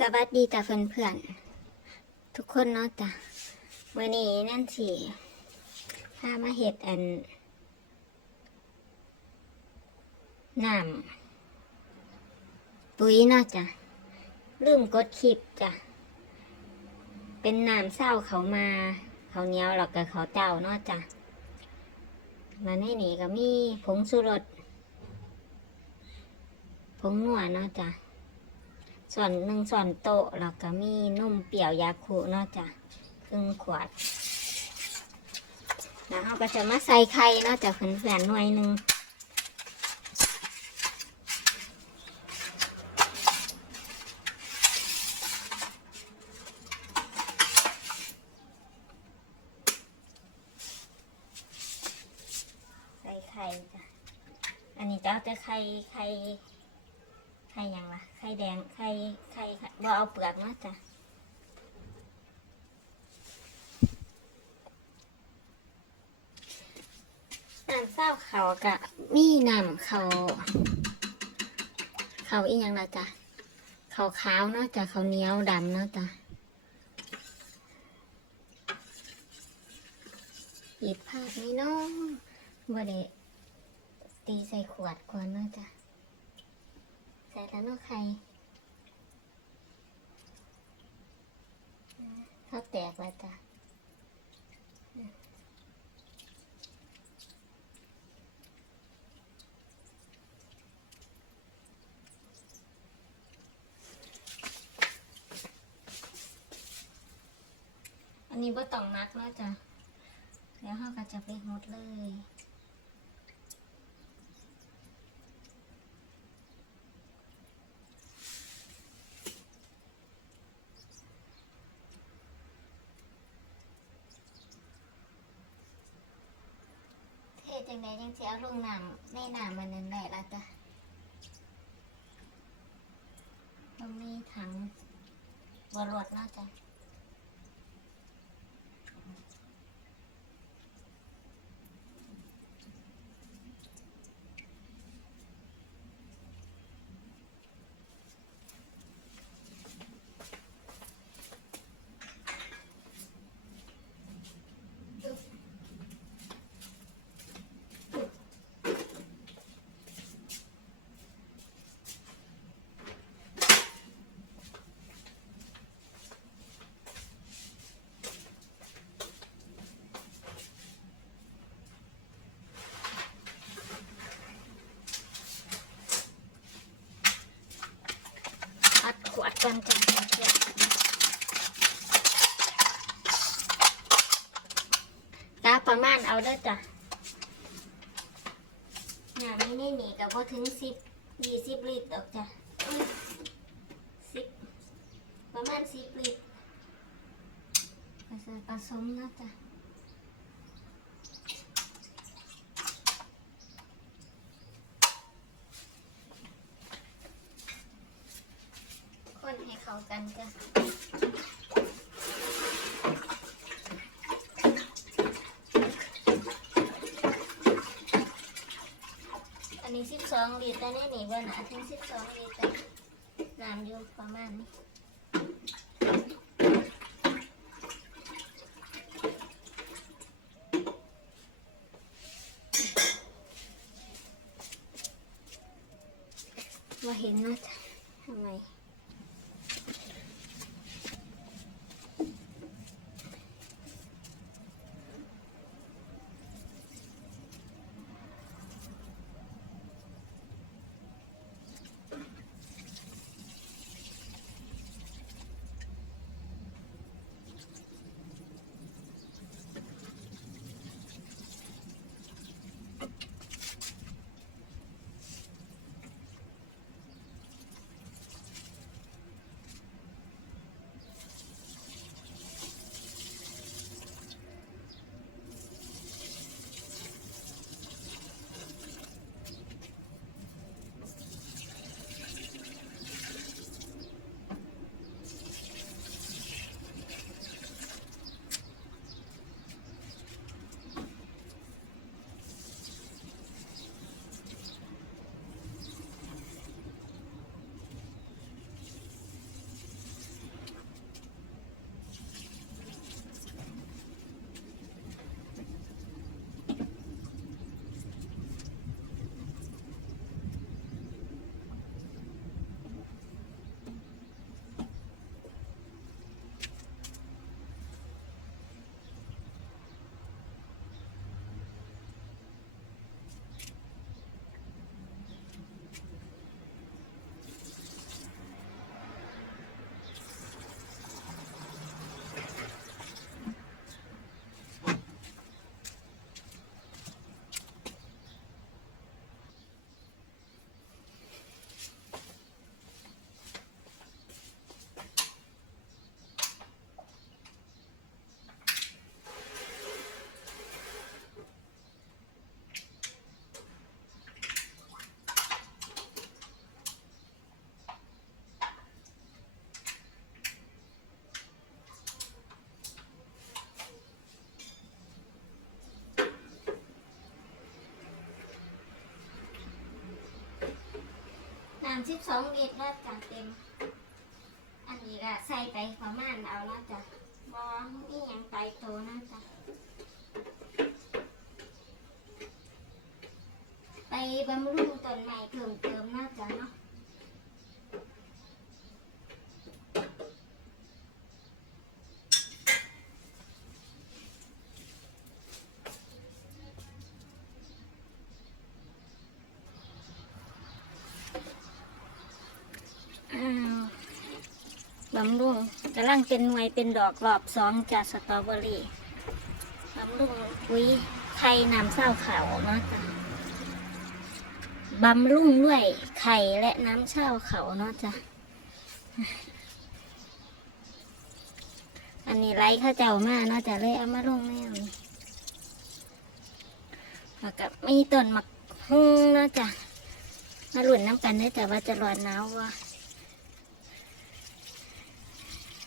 สวัสดีจ้ะเพื่อนๆทุกคนเนาะจ้ะวันนี้นั่นสิพามาเห็ดอันน้ำปุ๋ยเนาะจ้ะลืมกดคลิปจ้ะเป็นน้ำเศร้าเขามาเขาเนียวหรอกกับเขาเจ้าเนาะจ้ะแล้วในนี้ก็มีผงสุรสผงนัวเนาะจ้ะ ส่วนหนึ่งส่วนโตแล้วก็มีนุ่มเปียวยาคูเนาะจ้ะครึ่งขวดแล้วเราก็จะมาใส่ไข่เนาะจ้ะเพื่อนๆหน่วยหนึ่งใส่ไข่จ้ะอันนี้จะเอาแต่ไข่ไข่ ไข่ยังล่ะไข่แดงไข่ไข่ค่ะบ่เอาเปลือกเนาะจ้ะน้ำเศร้าเขากะมีน้ำเขาเขาอีหยังล่ะจ้ะเขาขาวเนาะจ้ะเขาเหนียวดำเนาะจ้ะหยิบภาพนี้เนาะบ่ได้ตีใส่ขวดก่อนเนาะจ้ะ ใส่แล้วเนาะไข่เขาแตกแล้วจ้ะอันนี้บ่ต้องมักแล้วจ้ะ แล้วเขาก็จะไปหดเลย จังไดจังสิเอาลงน้ำในน้ำมันนั่นได้ละจ้ะต้องมีถังบรวดนะจ้ะอัดขวดก่อนจ้ะเพื่อนๆกาประมาณเอาเด้อจ้ะ น้ำนี่นี่นี่กับพอถึงสิบยี่สิบลิตรดอกจ้ะสิบประมาณสิบลิตรผสมนาะจ้ะคนให้เข้ากันจ้ะอันนี้ สองลิตรแต่นี่เบอร์หนาถึงสิบสองลิตรแต่น้ำอยู่ประมาณนี้ว่าเห็นนะทำไมำสิบสองลิตรแล้วจ้ะเต็ม อันนี้ก็ใส่ไปประมาณเอาแล้วจ้ะบอนี่ยังไปโตนะจ้ะไปบำรุงต้นใหม่เพิ่มเติมนะจ้ะเนาะ อ้าว บำรุงกำลังเป็นหน่วยเป็นดอกรอบสองจากสตรอเบอรี่บำรุงปุ๋ยไข่น้ำเศร้าขาวเนาะจ้ะบำรุงด้วยไข่และน้ำเช่าเขาเนาะจ้ะอันนี้ไรข้าเจ้ามาเนาะจ้ะเลยเอามาลงแนวนี้แล้วก็มีต้นหมักฮึ่งเนาะจ้ะมาหลุนน้ำกันได้แต่ว่าจะร้อนหนาวว่า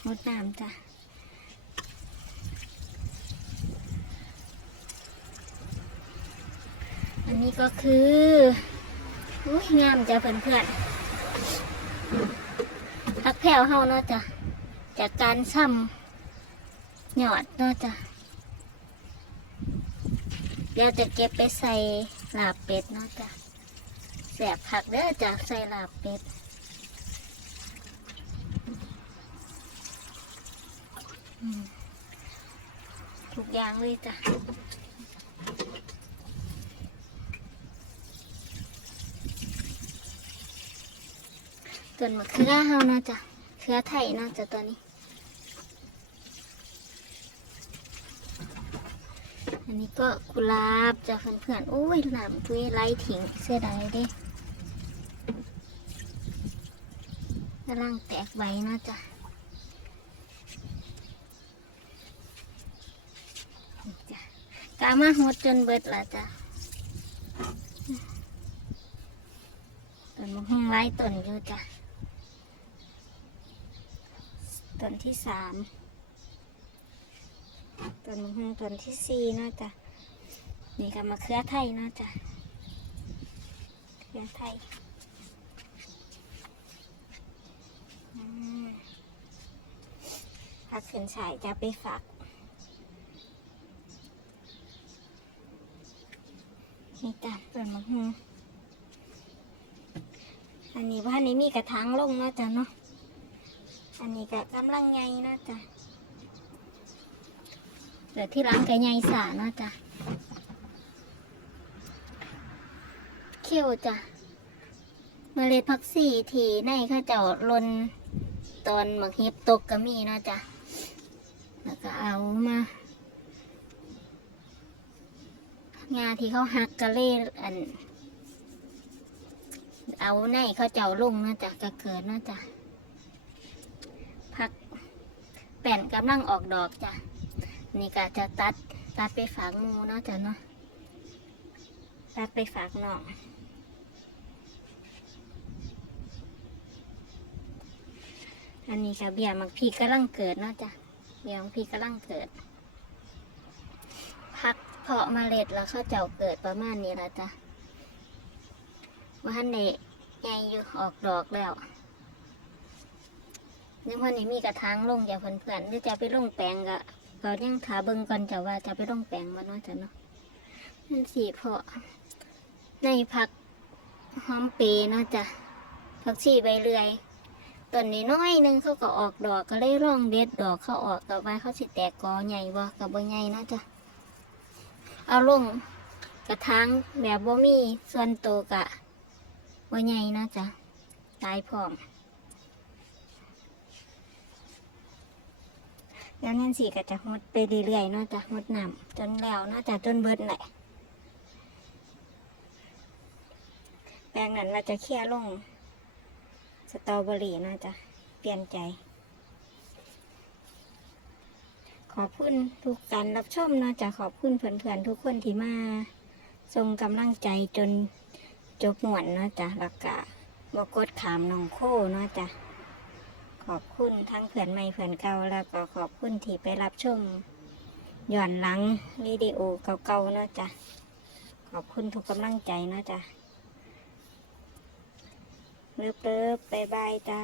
งดน้ำจ้ะอันนี้ก็คืออุ้ยงามจ้ะเพื่อนๆพักแผ่วเฮาเนาะจ้ะจากการซ้ำหยอดเนาะจ้ะเดี๋ยวจะเก็บไปใส่ลาบเป็ดเนาะจ้ะแสบผักเด้อจ้ะใส่ลาบเป็ด ทุกอย่างเลยจ้ะต้นมะเขือเฮานะจ้ะเขือไทยนะจ้ะตัวนี้ อันนี้ก็กุหลาบจ้ะเพื่อนๆโอ้ยหนามทุยไล่ทิ้งเสียดายเด้กำลังแตกใบนะจ้ะจ้ะามาหดจนเบิดละจ้ะต้นมะฮุ่งไร้ต้นอยู่จ้ะต้นที่สามต้นมะฮุ่งต้นที่สี่เนาะจ้ะนี่ก็มะเขือไทยเนาะจ้ะเขือไทยอืมผักขึ้นฉายจะไปฝาก นี่จ้ะส่วนมะฮุงอันนี้ว่านี้มีกระถางลงเนาะจ้ะเนาะ อันนี้ก็กำลังไงนาะจ้ะเดี๋ยวที่ร้านก็ไงสาเนาะจ้ะเขียวจ้ะเมล็ดพักซี่ที่ในข้าเจ้าลนตอนหมักเห็บตกก็มีเนาะจ้ะ แล้วก็เอามา งาที่เขาหักกะเล่อัน เอาในเขาเจ้าลงนะจ๊ะกระเกิดนะจ๊ะพักแป่นกำลังออกดอกจ้ะนี่ก็จะตัดตัดไปฝากหมูเนาะจ้ะเนาะตัดไปฝากน้องอันนี้ค่ะเบียร์มักพีกำลังเกิดเนาะจ้ะเบียร์มักพีกำลังเกิด เพาะเมล็ดแล้วเขาเจ้าเกิดประมาณนี้ละจ้ะว่าท่านในใหญ่อยู่ออกดอกแล้วนี่วันนี้มีกระถางลงอย่าเพื่อนๆหรือจะไปลงแปลงก็ก็ยังถาเบิ่งก่อนจะว่าจะไปลงแปลงมาเนาะจ้ะเนาะนั่นสิเพาะในพักหอมเปรย์เนาะจ้ะผักชีใบเลื่อยต้นนี้น้อยนึงเขาก็ออกดอกก็เลยร่องเด็ดดอกเขาออกกับว่าเขาสิแตกกอใหญ่บ่กับบ่ใหญ่เนาะจ้ะ เอาลงกระถางแบบบ่มีส่วนโตวกะบ่ใหญ่นะจ๊ะตายพร้อมแล้วนั่นสิก็จะหดไปเรื่อยๆเนาะจ้ะหดน้ำจนแล้วเนาะจ้ะจนเบิดแหละแปลงนั้นเราจะเคี่ยลงสตรอเบอรี่เนาะจ้ะเปลี่ยนใจ ข อบคุณทุกการรับชมนะจะขอบคุณเพื่อนๆทุกคนที่มาส่งกำลังใจจนจบหมวนนะจ้ะแล้วก็บกกดขามน้องโคเนะจ้ะขอบคุณทั้งเพื่อนใหม่เพื่อนเก่าแล้วก็ขอบคุณที่ไปรับชมย้อนหลังวิดีโอเก่าๆนาะจ้ะขอบคุณทุกกำลังใจนะจ้ะเลิฟเลิฟบายบายจ้า